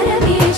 Para mí.